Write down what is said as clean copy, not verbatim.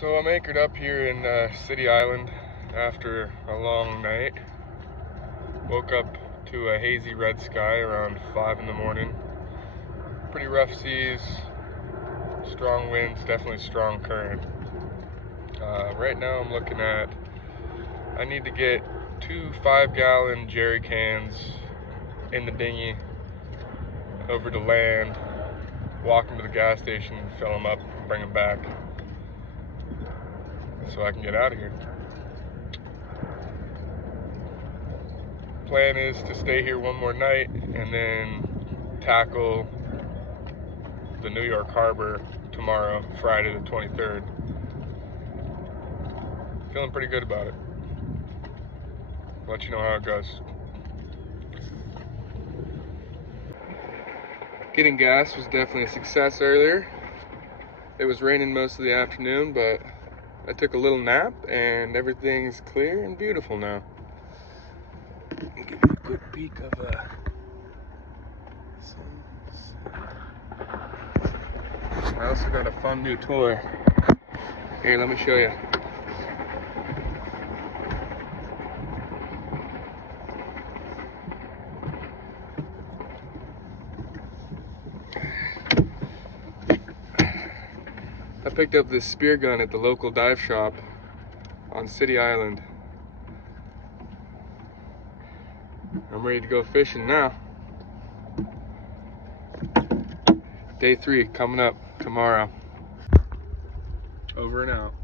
So I'm anchored up here in City Island after a long night. Woke up to a hazy red sky around 5 in the morning. Pretty rough seas, strong winds, definitely strong current. Right now I'm looking at, I need to get 2 5-gallon jerry cans in the dinghy over to land, walk them to the gas station, fill them up, and bring them back so I can get out of here. Plan is to stay here one more night and then tackle the New York harbor tomorrow, Friday the 23rd. Feeling pretty good about it. Let you know how it goes. Getting gas was definitely a success earlier. It was raining most of the afternoon, but I took a little nap and everything's clear and beautiful now. Let me give you a quick peek of I also got a fun new toy. Here, let me show you. I picked up this spear gun at the local dive shop on City Island. I'm ready to go fishing now. Day 3 coming up tomorrow. Over and out.